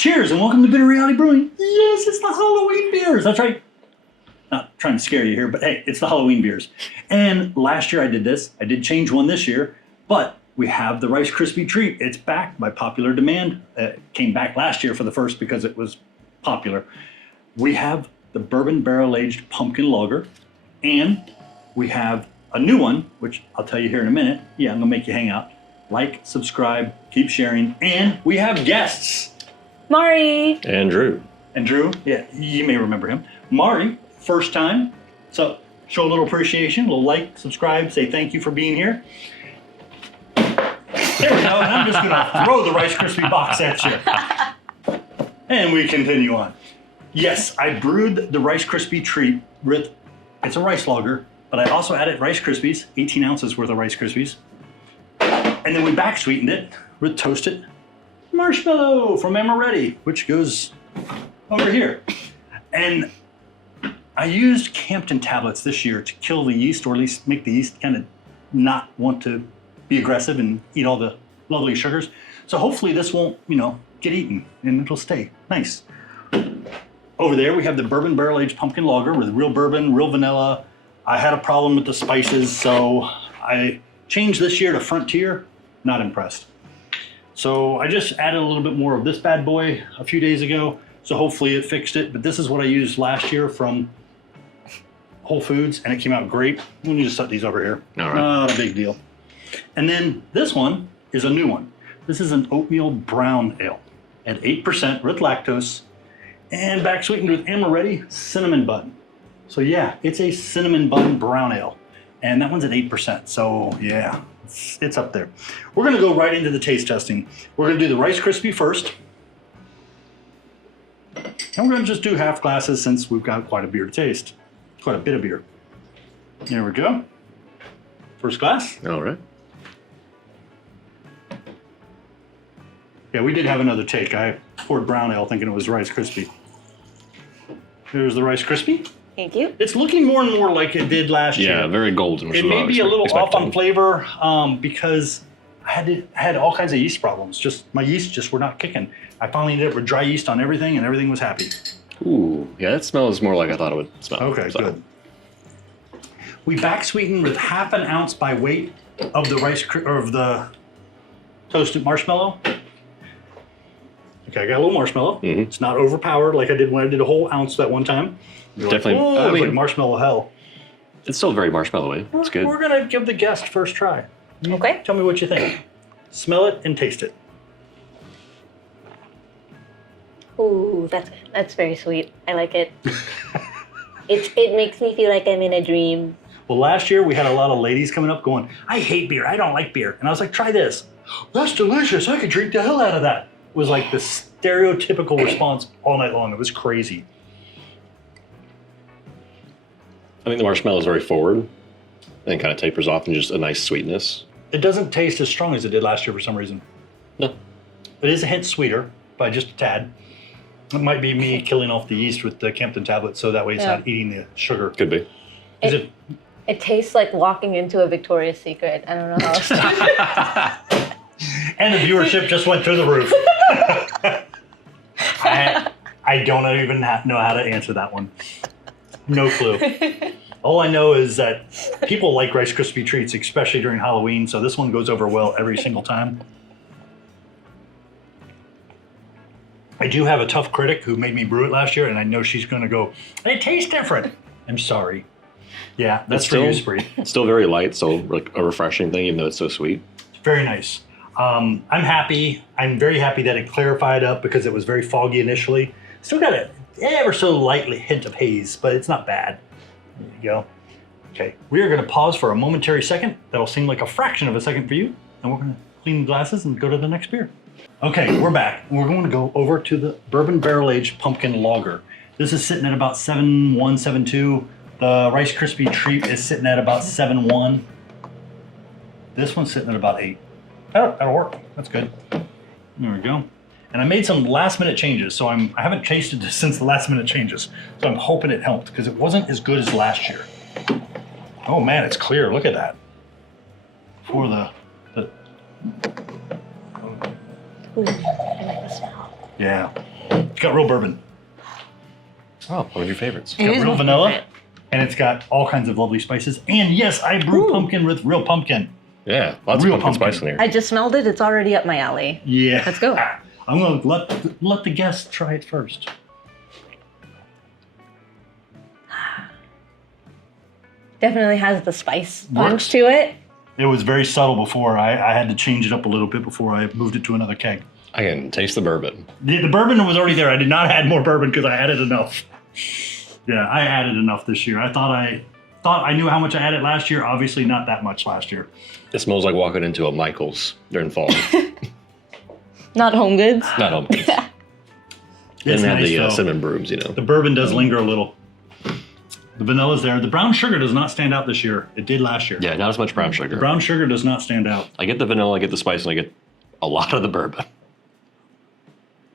Cheers and welcome to Bitter Reality Brewing. Yes, it's the Halloween beers. That's right. Not trying to scare you here, but hey, it's the Halloween beers. And last year I did this. I did change one this year, but we have the Rice Krispie treat. It's back by popular demand. It came back last year for the first because it was popular. We have the Bourbon Barrel-Aged Pumpkin Lager, and we have a new one, which I'll tell you here in a minute. Yeah, I'm gonna make you hang out. Like, subscribe, keep sharing, and we have guests. Mari. And Drew. And Drew, yeah, you may remember him. Mari, first time. So show a little appreciation, a little like, subscribe, say thank you for being here. There we go, and I'm just gonna throw the Rice Krispie box at you. And we continue on. Yes, I brewed the Rice Krispie treat with, it's a rice lager, but I also added Rice Krispies, 18 ounces worth of Rice Krispies. And then we back sweetened it with toasted marshmallow from Amaretti, which goes over here. And I used Campton tablets this year to kill the yeast, or at least make the yeast kind of not want to be aggressive and eat all the lovely sugars. So hopefully this won't, get eaten and it'll stay nice. Over there we have the Bourbon Barrel-Aged Pumpkin Lager with real bourbon, real vanilla. I had a problem with the spices, so I changed this year to Frontier. Not impressed. So I just added a little bit more of this bad boy a few days ago, so hopefully it fixed it. But this is what I used last year from Whole Foods, and it came out great. Let me just set these over here. All right. Not a big deal. And then this one is a new one. This is an oatmeal brown ale at 8% with lactose and back sweetened with Amaretti cinnamon bun. So yeah, it's a cinnamon bun brown ale, and that one's at 8%. So yeah, it's up there. We're gonna go right into the taste testing. We're gonna do the Rice Krispie first. And we're gonna just do half glasses since we've got quite a beer to taste. Quite a bit of beer. There we go. First glass. All right. Yeah, we did have another take. I poured brown ale thinking it was Rice Krispie. Here's the Rice Krispie. Thank you. It's looking more and more like it did last year. Yeah, very golden. Which It may be a little off on flavor because I had all kinds of yeast problems. My yeast just were not kicking. I finally ended up with dry yeast on everything, and everything was happy. Ooh, yeah, that smells more like I thought it would smell. Okay, good. We back sweetened with ½ ounce by weight of the toasted marshmallow. Okay, I got a little marshmallow. Mm-hmm. It's not overpowered like I did when I did a whole ounce that one time. Definitely. Like, oh, it's like marshmallow hell. It's still very marshmallowy. It's good. We're gonna give the guest first try. Okay. Tell me what you think. Smell it and taste it. Ooh, that's very sweet. I like it. It makes me feel like I'm in a dream. Well, last year we had a lot of ladies coming up going, I hate beer, I don't like beer. And I was like, try this. That's delicious, I could drink the hell out of that. It was like the stereotypical response all night long. It was crazy. I think the marshmallow is very forward and kind of tapers off in just a nice sweetness. It doesn't taste as strong as it did last year for some reason. No. It is a hint sweeter by just a tad. It might be me killing off the yeast with the Campton tablet so that way it's not eating the sugar. Could be. It tastes like walking into a Victoria's Secret. I don't know how else to. And the viewership just went through the roof. I don't even know how to answer that one. No clue. All I know is that people like Rice Krispie treats, especially during Halloween, so this one goes over well every single time. I do have a tough critic who made me brew it last year, and I know she's going to go, it tastes different. I'm sorry. Yeah, that's for you, Spree. It's still very light, so like a refreshing thing, even though it's so sweet. Very nice. I'm happy. I'm very happy that it clarified up because it was very foggy initially. Still got an ever so lightly hint of haze, but it's not bad. There you go. Okay, we are going to pause for a momentary second. That'll seem like a fraction of a second for you, and we're going to clean the glasses and go to the next beer. Okay, we're back. We're going to go over to the Bourbon Barrel-Aged Pumpkin Lager. This is sitting at about 7.1, 7.2. The Rice Krispie treat is sitting at about 7.1. This one's sitting at about 8. That'll work. That's good. There we go. And I made some last minute changes, so I haven't tasted this since the last minute changes. So I'm hoping it helped because it wasn't as good as last year. Oh man, it's clear. Look at that. For the Ooh, I like the smell. yeah. It's got real bourbon. Oh, one of your favorites. It Got is real my vanilla, favorite. and it's got all kinds of lovely spices. And yes, I brew pumpkin with real pumpkin. Yeah, lots Real of pumpkin pumpkin. spice in here. I just smelled it. It's already up my alley. Yeah. Let's go. I'm going to let the guests try it first. Definitely has the spice punch Works. to it. It was very subtle before. I had to change it up a little bit before I moved it to another keg. I can taste the bourbon. The bourbon was already there. I did not add more bourbon because I added enough. Yeah, I added enough this year. I thought I knew how much I added last year. Obviously not that much last year. It smells like walking into a Michael's during fall. Not home goods. Not home. It's Didn't have nice, the though. cinnamon brooms, you know. The bourbon does linger a little. The vanilla's there. The brown sugar does not stand out this year. It did last year. Yeah, not as much brown sugar. Brown sugar does not stand out. I get the vanilla, I get the spice, and I get a lot of the bourbon.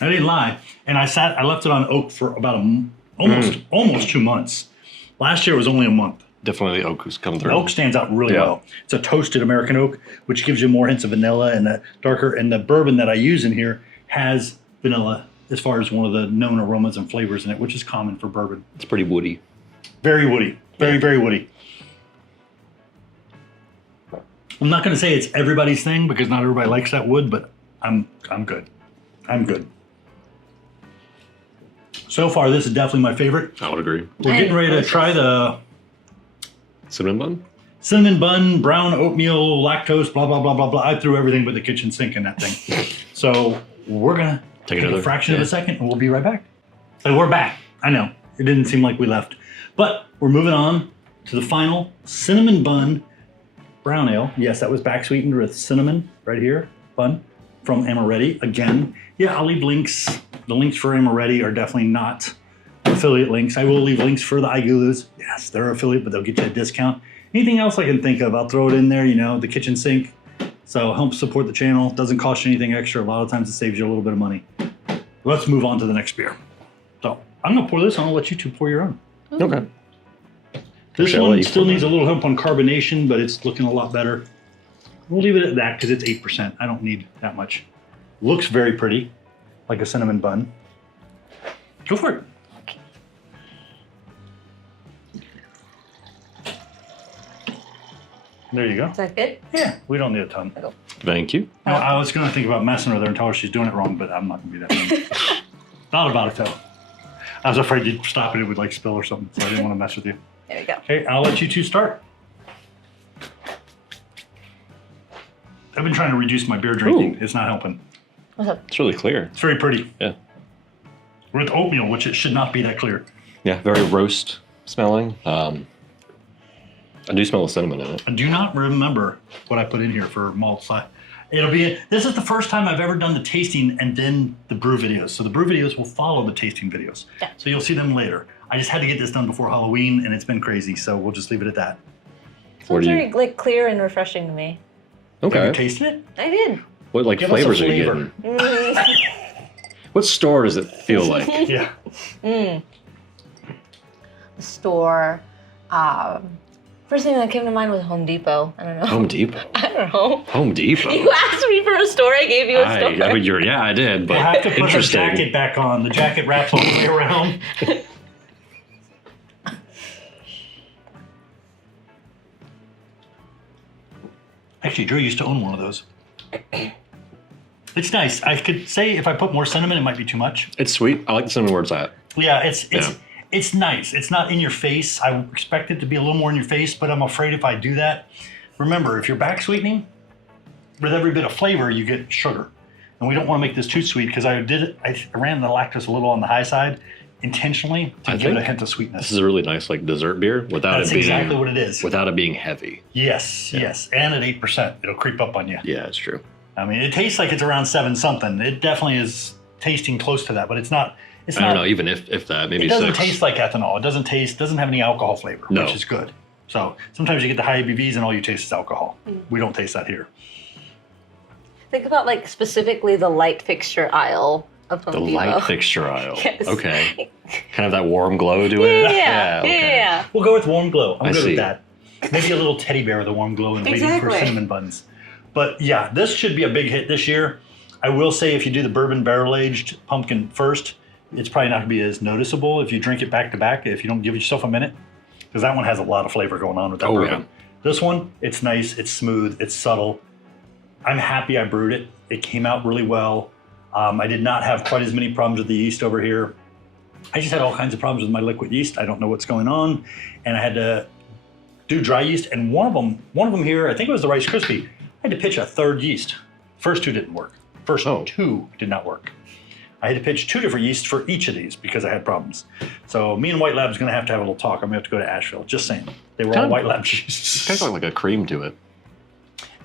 I didn't lie. And I left it on oak for about almost 2 months. Last year was only a month. Definitely the oak is coming The through. oak stands out really Yeah. well. It's a toasted American oak, which gives you more hints of vanilla and a darker. And the bourbon that I use in here has vanilla as far as one of the known aromas and flavors in it, which is common for bourbon. It's pretty woody. Very woody. Very, very woody. I'm not going to say it's everybody's thing because not everybody likes that wood, but I'm good. I'm good. So far, this is definitely my favorite. I would agree. We're getting ready to try the Cinnamon bun? cinnamon bun, brown oatmeal, lactose, blah, blah, blah, blah, blah. I threw everything but the kitchen sink in that thing. So we're going to take another a fraction of a second and we'll be right back. And we're back. I know. It didn't seem like we left. But we're moving on to the final cinnamon bun brown ale. Yes, that was back sweetened with cinnamon right here, bun from Amaretti. Again, yeah, I'll leave links. The links for Amaretti are definitely not affiliate links. I will leave links for the iGulus. Yes, they're affiliate, but they'll get you a discount. Anything else I can think of, I'll throw it in there, you know, the kitchen sink. So help support the channel. Doesn't cost you anything extra. A lot of times it saves you a little bit of money. Let's move on to the next beer. So I'm gonna pour this and I'll let you two pour your own. Okay. This I'll let one you still pour needs a little help on carbonation, but it's looking a lot better. We'll leave it at that because it's 8%. I don't need that much. Looks very pretty, like a cinnamon bun. Go for it. There you go. Is that good? Yeah, we don't need a ton. Thank you. No, I was going to think about messing with her and tell her she's doing it wrong, but I'm not going to be that mean. Thought about it though. I was afraid you'd stop and it would like spill or something, so I didn't want to mess with you. There we go. Okay, I'll let you two start. I've been trying to reduce my beer drinking. Ooh. It's not helping. What's up? It's really clear. It's very pretty. Yeah. With oatmeal, which it should not be that clear. Yeah, very roast smelling. I do smell the cinnamon in it. I do not remember what I put in here for malts. It'll be, this is the first time I've ever done the tasting and then the brew videos. So the brew videos will follow the tasting videos. Yeah. So you'll see them later. I just had to get this done before Halloween and it's been crazy. So we'll just leave it at that. What It's do you- very like clear and refreshing to me. Have you Okay. tasted it? I did. What like Give us a flavors are you flavor. getting? What store does it feel like? Yeah. The store. First thing that came to mind was Home Depot. I don't know. Home Depot. I don't know. Home Depot. You asked me for a store, I gave you a store. I mean, yeah, I did, but We'll have to put her interesting. jacket back on. The jacket wraps all the way around. Actually, Drew used to own one of those. It's nice. I could say if I put more cinnamon, it might be too much. It's sweet. I like the cinnamon where it's at. Yeah, Yeah. it's nice. It's not in your face. I expect it to be a little more in your face, but I'm afraid if I do that, remember, if you're back sweetening, with every bit of flavor, you get sugar. And we don't want to make this too sweet because I ran the lactose a little on the high side intentionally to I give it a think hint of sweetness. This is a really nice like dessert beer without That's it being exactly what it is. without it being heavy. Yes, yes. And at 8%, it'll creep up on you. Yeah, it's true. I mean, it tastes like it's around 7 something. It definitely is tasting close to that, but it's not. I don't know, even if that, maybe It doesn't 6. taste like ethanol. It doesn't have any alcohol flavor, No. which is good. So sometimes you get the high ABVs and all you taste is alcohol. We don't taste that here. Think about like specifically the light fixture aisle of Home The Depot. light fixture aisle. Yes. Okay. Kind of that warm glow to it. Yeah, okay. yeah. We'll go with warm glow. I'm I good see. with that. Maybe a little teddy bear with a warm glow and waiting for Exactly. cinnamon buns. But yeah, this should be a big hit this year. I will say if you do the bourbon barrel aged pumpkin first, It's probably not going to be as noticeable if you drink it back to back, if you don't give yourself a minute, because that one has a lot of flavor going on with that bourbon. Yeah. This one, it's nice, it's smooth, it's subtle. I'm happy I brewed it. It came out really well. I did not have quite as many problems with the yeast over here. I just had all kinds of problems with my liquid yeast. I don't know what's going on. And I had to do dry yeast. And one of them here, I think it was the Rice Krispie, I had to pitch a third yeast. First two didn't work. First two did not work. I had to pitch 2 different yeasts for each of these because I had problems. So me and White Lab's gonna have a little talk. I'm gonna have to go to Asheville, just saying. They were all White Lab yeasts. Kind of like a cream to it.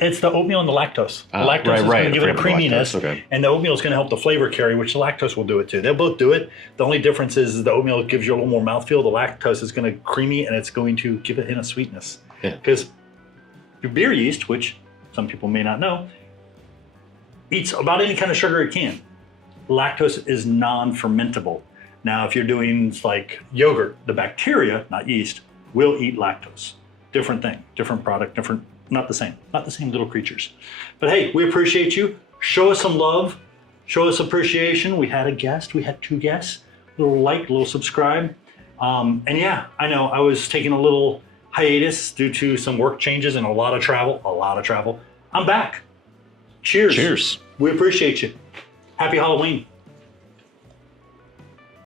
It's the oatmeal and the lactose. The lactose is right. going to give it a I forgot the creaminess, lactose, okay. and the oatmeal is going to help the flavor carry, which the lactose will do it too. They'll both do it. The only difference is the oatmeal gives you a little more mouthfeel. The lactose is going to creamy, and it's going to give it in a sweetness. Yeah. Because your beer yeast, which some people may not know, eats about any kind of sugar it can. Lactose is non-fermentable. Now, if you're doing like yogurt, the bacteria, not yeast, will eat lactose. Different thing, different product, different. Not the same little creatures. But hey, we appreciate you. Show us some love. Show us appreciation. We had a guest. We had 2 guests. Little like, little subscribe. And yeah, I know I was taking a little hiatus due to some work changes and a lot of travel. I'm back. Cheers. Cheers. We appreciate you. Happy Halloween.